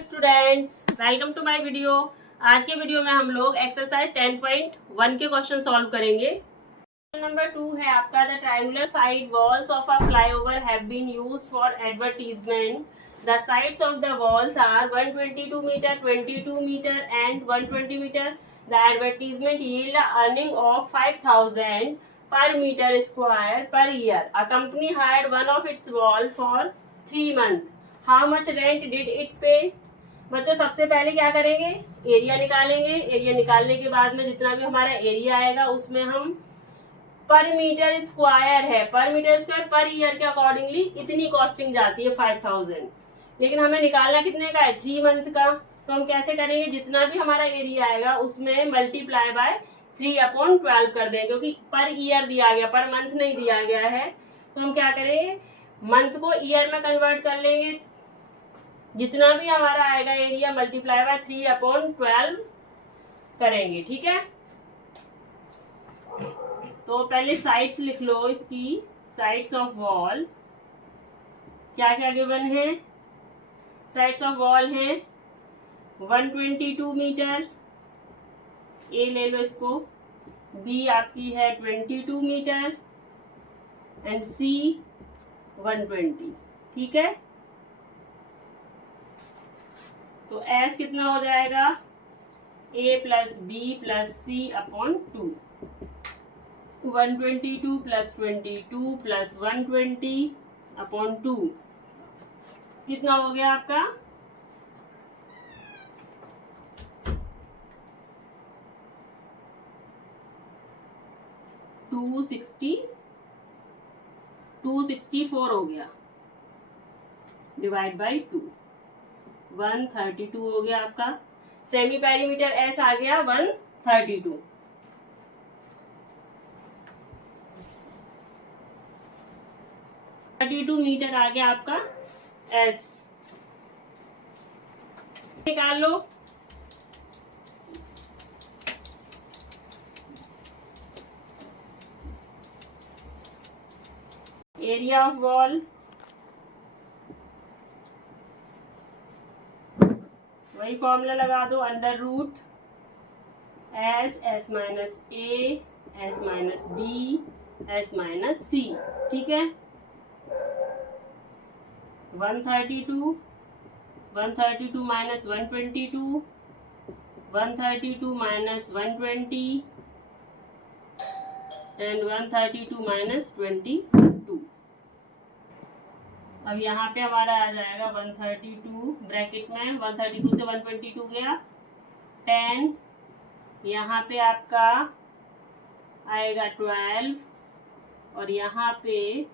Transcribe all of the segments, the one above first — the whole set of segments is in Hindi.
Students, welcome to my video. आज के वीडियो में हम लोग एक्सरसाइज 10.1 के क्वेश्चन सॉल्व करेंगे। क्वेश्चन नंबर 2 है आपका, the triangular side walls of a flyover have been used for advertisement. The sides of the walls are 122 metre, 22 metre and 120 metre. The advertisement yield earning of 5000 per meter square per year. A company hired one of its wall for 3 months. How much rent did it pay? बच्चों सबसे पहले क्या करेंगे, एरिया निकालेंगे। एरिया निकालने के बाद में जितना भी हमारा एरिया आएगा उसमें हम पर मीटर स्क्वायर है, पर मीटर स्क्वायर पर ईयर के अकॉर्डिंगली इतनी कॉस्टिंग जाती है 5000, लेकिन हमें निकालना कितने का है, 3 मंथ का। तो हम कैसे करेंगे, जितना भी हमारा एरिया आएगा उसमें मल्टीप्लाई बाय 3/12 कर देंगे, क्योंकि पर ईयर दिया गया, पर मंथ नहीं दिया गया है। तो हम क्या करेंगे, मंथ को ईयर में कन्वर्ट कर लेंगे। जितना भी हमारा आएगा एरिया मल्टीप्लाई बाय 3/12 करेंगे, ठीक है। तो पहले साइड्स लिख लो इसकी, साइड्स ऑफ वॉल क्या क्या गिवन है। साइड्स ऑफ वॉल है 122 मीटर, ए ले लो इसको, बी आपकी है 22 मीटर एंड सी 120, ठीक है। तो एस कितना हो जाएगा, ए प्लस बी प्लस सी अपॉन 2, 122 प्लस 22 प्लस 120 अपॉन 2 कितना हो गया आपका 264 हो गया, डिवाइड बाई 2, 132 हो गया आपका। सेमी पेरीमीटर एस आ गया 132। मीटर आ गया आपका एस, निकाल लो। एरिया ऑफ वॉल वही फॉर्मूला लगा दो, under root s minus a, s minus b, s minus c, ठीक है। 132 माइनस 122, 132 माइनस 120 एंड 132 माइनस 22। अब यहाँ पे हमारा आ जाएगा 132 ब्रैकेट में, 132 से 122 गया 10, यहाँ पे आपका आएगा 12 और यहाँ पे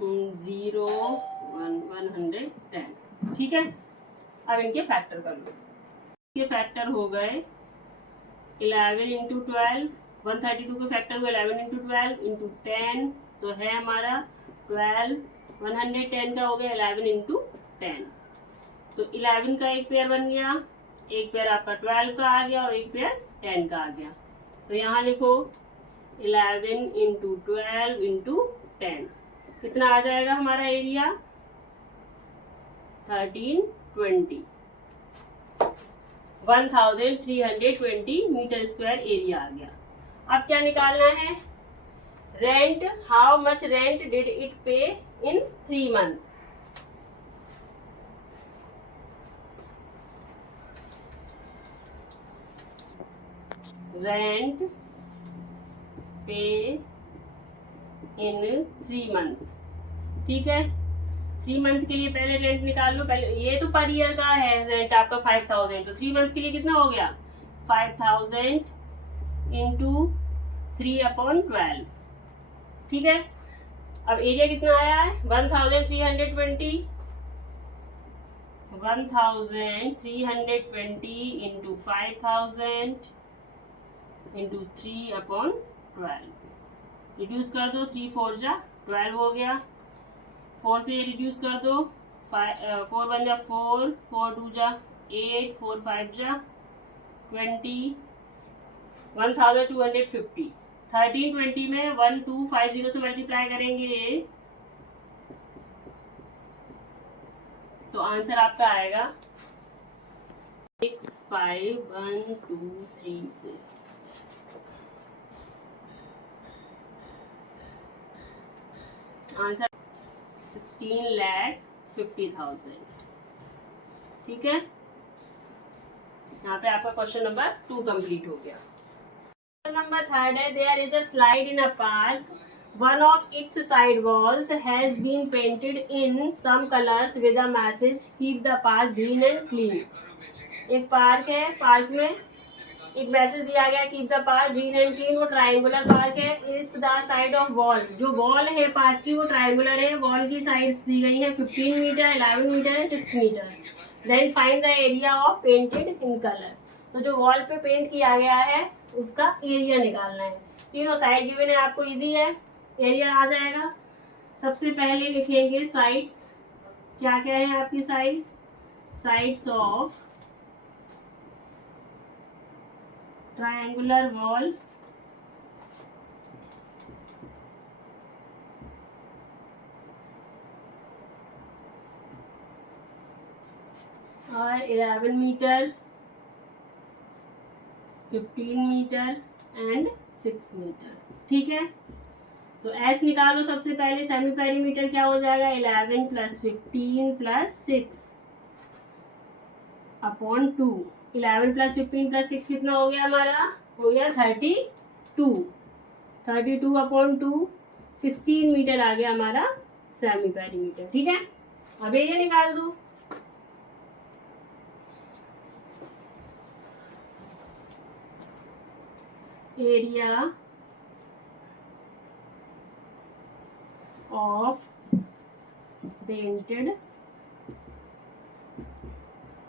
110, ठीक है। अब इनके फैक्टर कर लो, इनके फैक्टर हो गए 11 इंटू 12, 132 के फैक्टर हुए 11 इंटू 12 इंटू 10, तो है हमारा 12, 110 का हो गया 11 इंटू 10, तो 11 का एक पेयर बन गया, एक पेयर आपका 12 का आ गया और एक पेयर 10 का आ गया। तो यहाँ लिखो 11 इंटू 12 इंटू 10 कितना आ जाएगा हमारा एरिया 1320, 1320 मीटर स्क्वायर एरिया आ गया। अब क्या निकालना है, rent, how much rent did it पे इन 3 मंथ। रेंट पे इन 3 मंथ, ठीक है। 3 मंथ के लिए पहले रेंट निकाल लो। पहले ये तो पर ईयर का है रेंट आपका 5000, तो 3 मंथ के लिए कितना हो गया 5000 इंटू 3/12, ठीक है। अब एरिया कितना आया है 1320, 1320 इंटू 5000 इंटू 3/12, रिड्यूस कर दो, 3 4 जा 12 हो गया, 4 से रिड्यूस कर दो, 4 1 जा 4, 4 2 जा 8, 4 5 जा 20, 1250। 1320 में 1250 से मल्टीप्लाई करेंगे तो आंसर आपका आएगा 6, 5, 1, 2, 3, 4। आंसर 16,50,000। ठीक है, यहाँ पे आपका क्वेश्चन नंबर 2 कंप्लीट हो गया। क्वेश्चन नंबर 3 है, there is a slide in a park, one of its side walls has been painted in some colours with a message keep the park green and clean. एक पार्क है, पार्क में एक मैसेज दिया गया keep the park green and clean. वो ट्राइंगुलर पार्क है। If the side of wall, जो वॉल है पार्क की वो ट्राइंगुलर है। वॉल की साइड्स दी गई है 15 metre, 11 metre and 6 metre. Then find the area of painted in colour. तो जो वॉल पे पेंट किया गया है उसका एरिया निकालना है। तीनों साइड गिवन है, आपको इजी है, एरिया आ जाएगा। सबसे पहले लिखेंगे साइड्स। क्या क्या है आपकी side? Sides of triangular wall और 11 मीटर, 15 मीटर एंड 6 मीटर। ठीक है, तो एस निकालो सबसे पहले। सेमी पेरीमीटर क्या हो जाएगा? 11 plus 15 plus 6 upon 2। 11 plus 15 plus 6 कितना हो गया हमारा? हो गया 32। 32 अपॉन 2, 16 मीटर आ गया हमारा सेमी पेरीमीटर। ठीक है, अब ये निकाल दो। Area of painted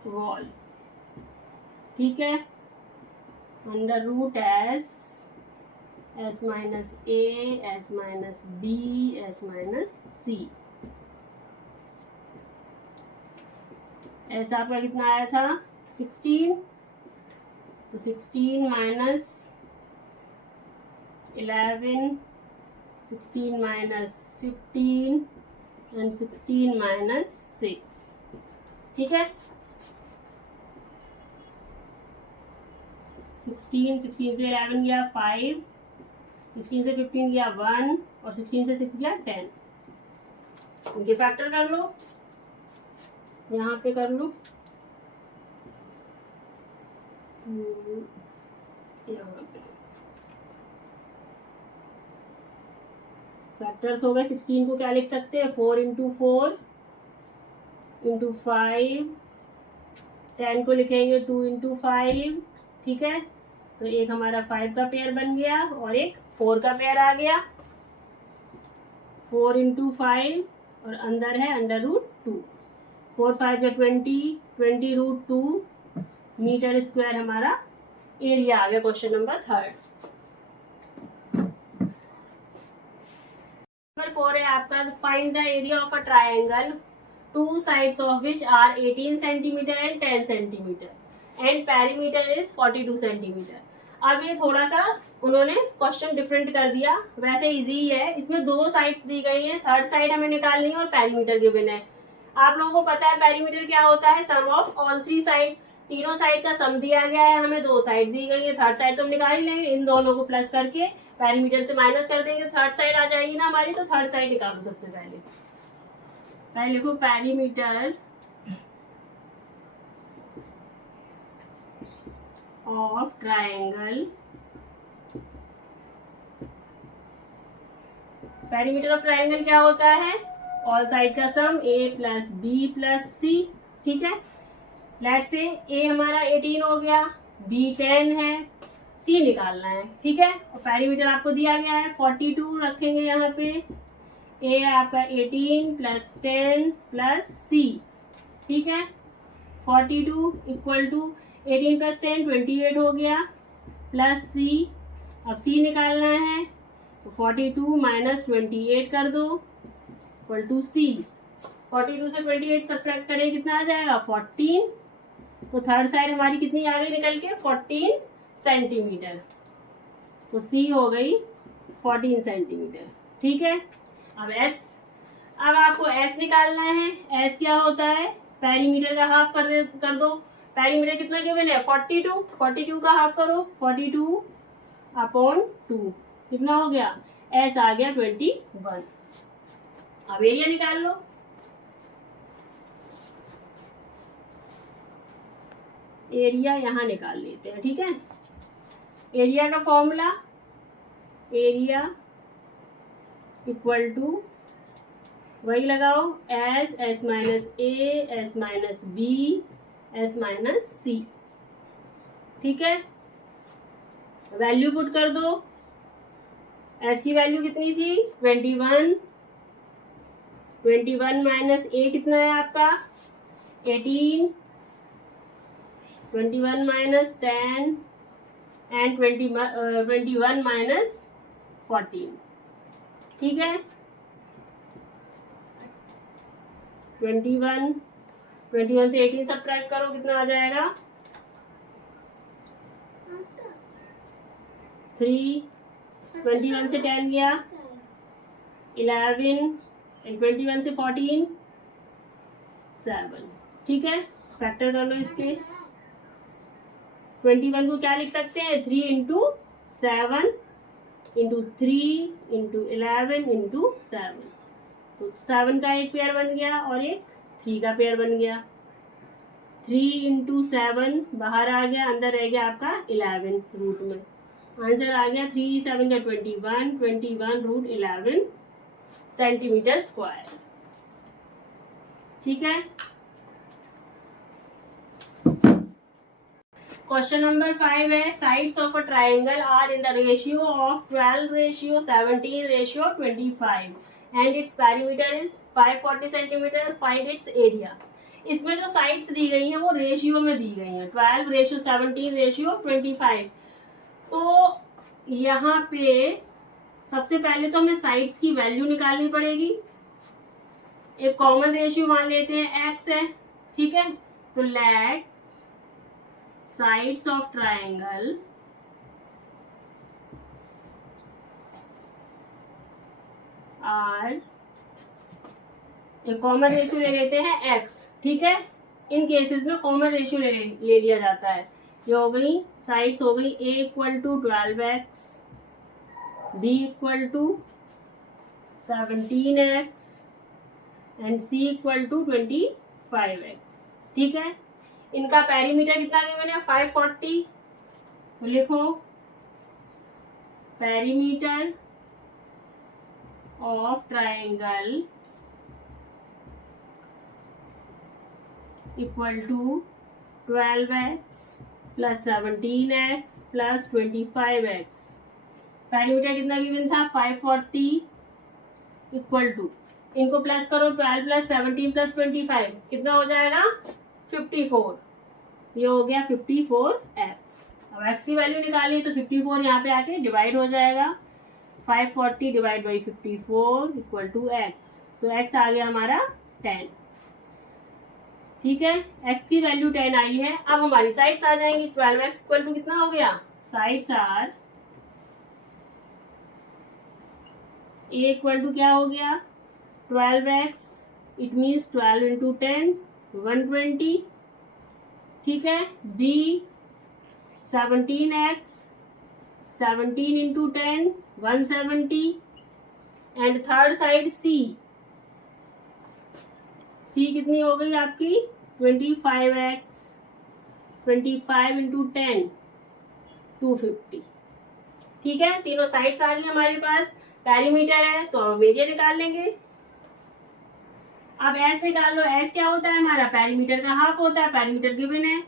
wall. ठीक है, under root s minus a, s minus b, s minus c. S आपका कितना आया था? 16। तो 16 माइनस 11, 16 माइनस 15 एंड 16 माइनस 6। ठीक है, 16 से 11 गया 5, 16 से 15 गया 1 और 16 से 6 गया 10। इनके फैक्टर कर लो, यहाँ पे कर लो। यहाँ पे फैक्टर्स हो गए। 16 को क्या लिख सकते हैं? 4 इंटू 4 इंटू 5। 10 को लिखेंगे 2 इंटू 5। ठीक है, तो एक हमारा 5 का पेयर बन गया और एक 4 का पेयर आ गया। 4 इंटू 5 और अंदर है under root 2। 4 5 20, 20 root 2 metre square हमारा एरिया आ गया। Question number 3। नंबर 4 है आपका, find the area of a triangle two sides of which are 18 centimetre and 10 centimetre and perimeter is 42 centimetre. अब ये थोड़ा सा उन्होंने क्वेश्चन डिफरेंट कर दिया, वैसे इजी ही है। इसमें दो साइड्स दी गई हैं, थर्ड साइड हमें निकालनी है और पेरीमीटर गिवन है। आप लोगों को पता है पेरीमीटर क्या होता है? सम ऑफ ऑल 3 साइड। तीनों साइड का सम दिया गया है, हमें 2 साइड दी गई है। थर्ड साइड तो हम निकाल ही लेंगे, इन दोनों को प्लस करके पेरीमीटर से माइनस कर देंगे, थर्ड साइड आ जाएगी ना हमारी। तो थर्ड साइड निकालो सबसे पहले लिखो perimeter of triangle. Perimeter of triangle क्या होता है? ऑल साइड का सम a प्लस बी प्लस सी। ठीक है, लेट्स से a हमारा 18 हो गया, b 10 है, c निकालना है। ठीक है, और पेरीमीटर आपको दिया गया है 42 रखेंगे यहाँ पे। a है आपका 18 प्लस 10 प्लस c। ठीक है, 42 इक्वल टू 18 प्लस 10 28 हो गया प्लस c। अब c निकालना है तो 42 माइनस 28 कर दो इक्वल टू c। 42 से 28 सब्ट्रैक्ट करें कितना आ जाएगा? 14। तो थर्ड साइड हमारी कितनी आ गई निकल के? 14 सेंटीमीटर। तो c हो गई 14 सेंटीमीटर। ठीक है, अब आपको s निकालना है। s क्या होता है? पेरीमीटर का हाफ कर दो। पेरीमीटर कितना गिवन है 42, 42 का हाफ करो 42/2 कितना हो गया, एस आ गया 21। अब एरिया निकाल लो। एरिया यहाँ निकाल लेते हैं, ठीक है। एरिया का फॉर्मूला, एरिया इक्वल टू वही लगाओ, s minus a, s minus b, s minus c, ठीक है। वैल्यू पुट कर दो। एस की वैल्यू कितनी थी 21, 21 माइनस ए कितना है आपका 18, 21 माइनस 10 एंड 21 माइनस 14, ठीक है। 21 से 18 सब्ट्रैक्ट करो कितना आ जाएगा 3, 21 से 10 गया 11 एंड 21 से 14 7, ठीक है। फैक्टर कर लो इसके। 21 को क्या लिख सकते हैं 3 इंटू 7 इंटू 3 इंटू 11 इंटू 7, तो 7 का एक पेयर बन गया और एक 3 का पेयर बन गया। 3 इंटू 7 बाहर आ गया, अंदर रह गया आपका 11 रूट में। आंसर आ गया 3 7 का 21, 21/11 सेंटीमीटर स्क्वायर, ठीक है। क्वेश्चन नंबर 5 है, sides of a triangle are in the ratio of 12:17:25 and its perimeter is 540 centimetre, find its area. इसमें जो साइड्स दी गई हैं वो रेशियो में दी गई हैं 12:17:25। तो यहाँ पे सबसे पहले तो हमें साइड्स की वैल्यू निकालनी पड़ेगी। एक कॉमन रेशियो मान लेते हैं x है, ठीक है। तो let sides of triangle are, एक कॉमन रेशियो ले लेते हैं x, ठीक है। इन केसेस में कॉमन रेशियो ले लिया जाता है। ये हो गई साइड्स हो गई a equal to 12x, b equal to 17x and c equal to 25x, ठीक है। इनका पेरीमीटर कितना गिवन है 540, तो लिखो perimeter of triangle equal to 12x plus 17x plus 25x। Perimeter कितना गिवन था 540 इक्वल टू, इनको प्लस करो 12 प्लस 17 प्लस 25 कितना हो जाएगा 54। ये हो गया 54x। अब x की वैल्यू निकाली तो 54 यहाँ पे आके डिवाइड हो जाएगा, 540 divide by 54 equal to x, तो x आ गया हमारा 10, ठीक है। x की वैल्यू 10 आई है। अब हमारी साइड्स आ जाएंगी 12x इक्वल टू कितना हो गया, sides are a equal to क्या हो गया 12x, इट मीन्स 12 इंटू 10 120, ठीक है। b 17x, 17 into 10 170 and third side c कितनी हो गई आपकी 25x, 25 इंटू 10 250, ठीक है। तीनों साइड्स आ गई हमारे पास। पेरीमीटर है तो हम एरिया निकाल लेंगे। अब एस निकाल लो। एस क्या होता है हमारा पेरीमीटर का हाफ होता है। पेरीमीटर गिवन है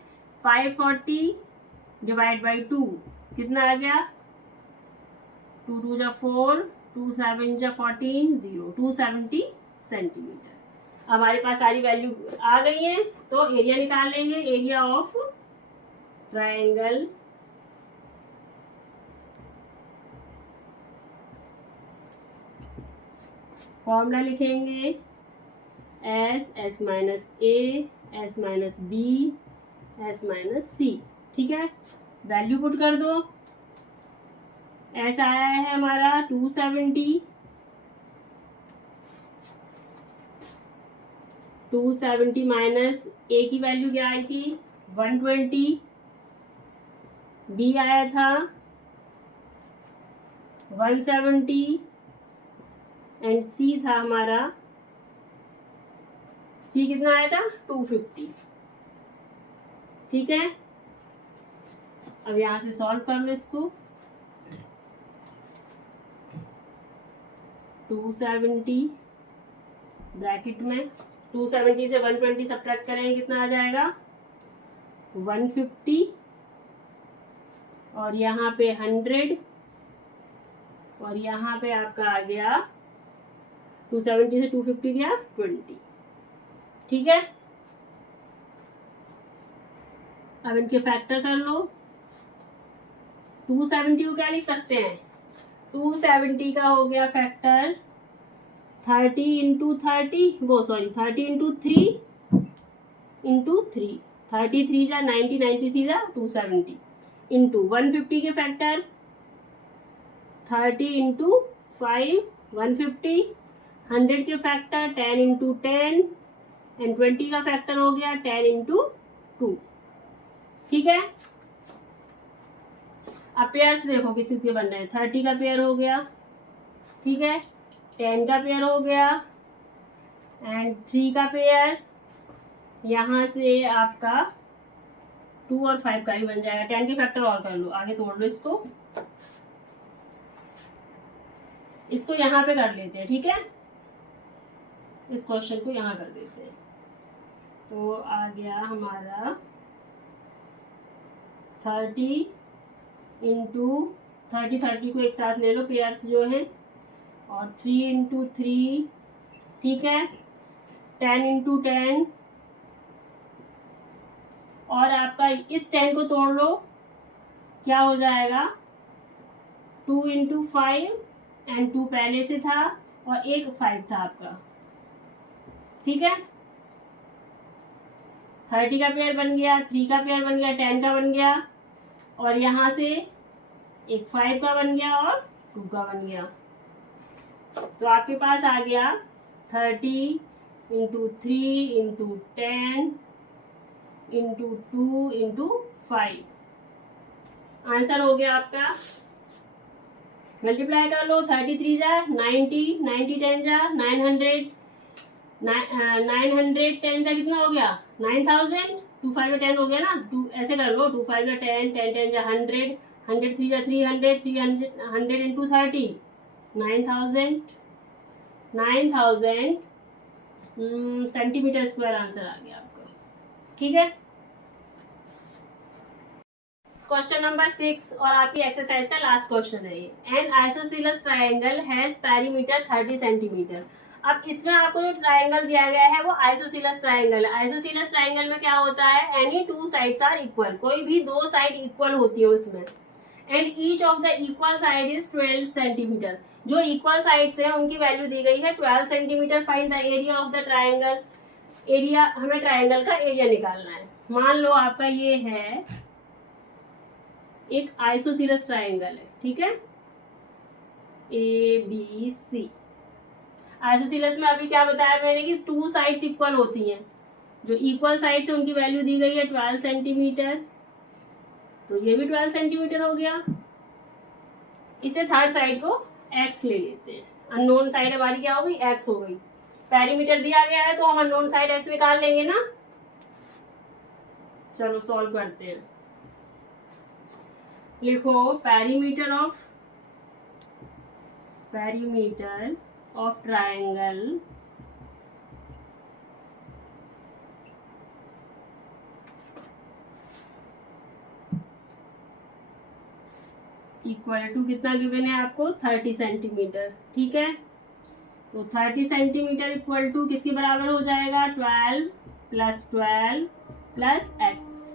540 डिवाइड बाई 2 कितना आ गया 2 2 जा 4, 2 7 जा 14 0, 270 सेंटीमीटर। हमारे पास सारी वैल्यू आ गई है तो एरिया निकाल लेंगे। एरिया ऑफ ट्राइंगल फॉर्मूला लिखेंगे s minus a, s minus b, s minus c, ठीक है। वैल्यू पुट कर दो। एस आया है हमारा 270, 270 माइनस ए की वैल्यू क्या आई थी 120, बी आया था 170 एंड सी था हमारा, सी कितना आया था 250। ठीक है, अब यहां से सॉल्व कर लो इसको। 270 ब्रैकेट में 270 से 120 सब्ट्रैक्ट करेंगे कितना आ जाएगा 150, और यहाँ पे 100, और यहाँ पे आपका आ गया 270 से 250 गया 20। ठीक है, अब इनके फैक्टर कर लो। 270 को क्या लिख सकते हैं 270 का हो गया फैक्टर 30 इंटू 30, वो सॉरी 30 इंटू 3 इंटू 3, 33 जा 90, 93 जा 270 इंटू 150 के फैक्टर 30 इंटू 5 150, 100 के फैक्टर 10 इंटू 10 एंड 20 का फैक्टर हो गया 10 इंटू 2। ठीक है, अब पेयर्स देखो किस किस के बन रहे हैं। 30 का पेयर हो गया, ठीक है, 10 का पेयर हो गया एंड 3 का पेयर, यहाँ से आपका 2 और 5 का ही बन जाएगा। 10 के फैक्टर और कर लो, आगे तोड़ लो इसको यहाँ पे कर लेते हैं। ठीक है, इस क्वेश्चन को यहाँ कर देते हैं, तो आ गया हमारा 30 इंटू 30 को एक साथ ले लो पेयर्स जो है, और 3 इंटू 3, ठीक है, 10 इंटू 10, और आपका इस 10 को तोड़ लो, क्या हो जाएगा 2 इंटू 5 एंड 2 पहले से था और एक 5 था आपका। ठीक है, 30 का पेयर बन गया, 3 का पेयर बन गया, 10 का बन गया, और यहाँ से एक 5 का बन गया और 2 का बन गया। तो आपके पास आ गया 30 into 3 into 10 into 2 into 5। Answer हो गया आपका, मल्टीप्लाई कर लो। 33 जा 90, 90 10 जा 900, 910 जा कितना हो गया 9000, 2 5 या 10 हो गया ना, 2 ऐसे कर लो, 2 5 या 10, 10 10 जा 100, 100 3 जा 300, 300 इंटू 30 9000 सेंटीमीटर स्क्वायर आंसर आ गया आपका। ठीक है, क्वेश्चन नंबर 6 और आपकी एक्सरसाइज का लास्ट क्वेश्चन है ये। An isosceles triangle has perimeter 30 centimetre. अब इसमें आपको जो ट्राइंगल दिया गया है वो आइसोसेलेस ट्राइंगल है। आइसोसेलेस ट्राइंगल में क्या होता है, any two sides are equal, कोई भी दो साइड इक्वल होती है उसमें, and each of the equal side is 12 centimetre. जो इक्वल साइड्स है उनकी वैल्यू दी गई है 12 centimetre. Find the area of the triangle. Area, हमें ट्राइंगल का एरिया निकालना है। मान लो आपका ये है एक आइसोसेलेस ट्राइंगल है, ठीक है, ABC। आइसोसेलेस में अभी क्या बताया मैंने कि टू साइड्स इक्वल होती हैं। जो इक्वल साइड्स है उनकी वैल्यू दी गई है 12 सेंटीमीटर, तो ये भी 12 सेंटीमीटर हो गया। इसे थर्ड साइड को x ले लेते हैं। अननोन साइड हमारी क्या हो गई, x हो गई। पेरीमीटर दिया गया है तो हम अननोन साइड x निकाल लेंगे ना। चलो सॉल्व करते हैं। लिखो perimeter of triangle equal to कितना गिवन है आपको 30 सेंटीमीटर। ठीक है, तो 30 सेंटीमीटर इक्वल टू किसके बराबर हो जाएगा 12 plus 12 plus x.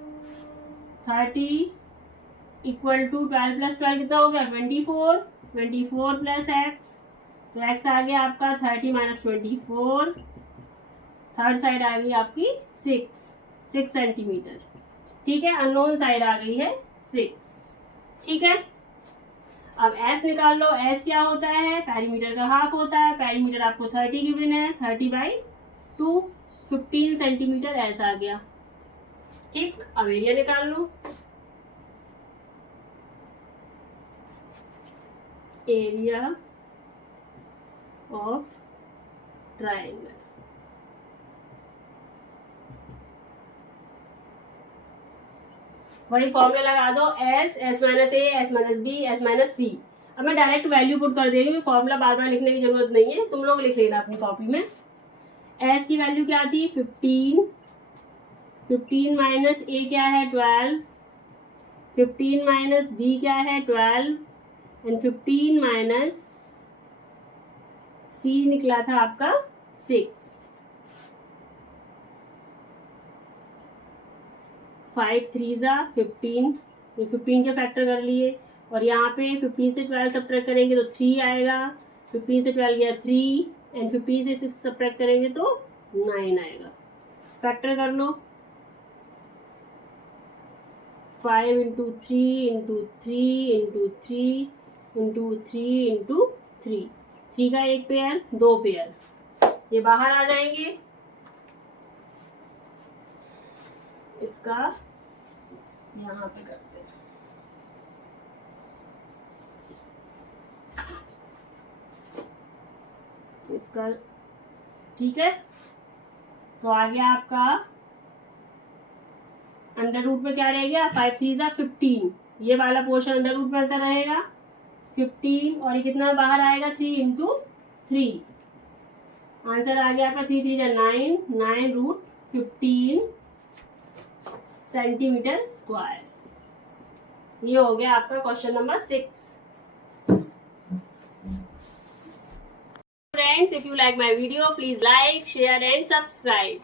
30 equal to 12 plus 12 कितना हो गया 24, 24 प्लस एक्स, तो एक्स आ गया आपका 30 माइनस 24। थर्ड साइड आ गई आपकी 6 सेंटीमीटर। ठीक है, अननोन साइड आ गई है 6। ठीक है, अब एस निकाल लो। एस क्या होता है, पेरीमीटर का हाफ होता है। पेरीमीटर आपको 30 गिवन है, 30/2। 15 सेंटीमीटर ऐसा आ गया। ठीक, अब एरिया निकाल लो। एरिया ऑफ ट्राइंगल, वही फॉर्मूला लगा दो, s, s minus a, s minus b, s minus c. अब मैं डायरेक्ट वैल्यू पुट कर दे रही हूँ, फॉर्मूला बार बार लिखने की जरूरत नहीं है, तुम लोग लिख लेना अपनी कॉपी में। एस की वैल्यू क्या थी 15, 15 माइनस ए क्या है 12, 15 माइनस बी क्या है 12 एंड 15 माइनस सी निकला था आपका 6। 5 3 जा 15, ये 15 के फैक्टर कर लिए, और यहाँ पे 15 से 12 सब्ट्रैक्ट करेंगे तो 3 आएगा, 15 से 12 गया 3 एंड 15 से 6 सब्ट्रैक्ट करेंगे तो 9 आएगा। फैक्टर कर लो, 5 into 3 into 3 into 3 into 3 into 3, 3 का एक पेयर, 2 पेयर, ये बाहर आ जाएंगे। इसका यहाँ पे करते हैं, इसका ठीक है। तो आ गया आपका अंडर रूट में क्या रह गया 5 3 जा 15, ये वाला पोर्शन अंडर रूट में अंदर रहेगा 15, और ये कितना बाहर आएगा 3 इंटू 3। आंसर आ गया आपका 3 3 जा 9, 9 रूट 15 सेंटीमीटर स्क्वायर। ये हो गया आपका question number 6। Friends, if you like my video, please like, share and subscribe.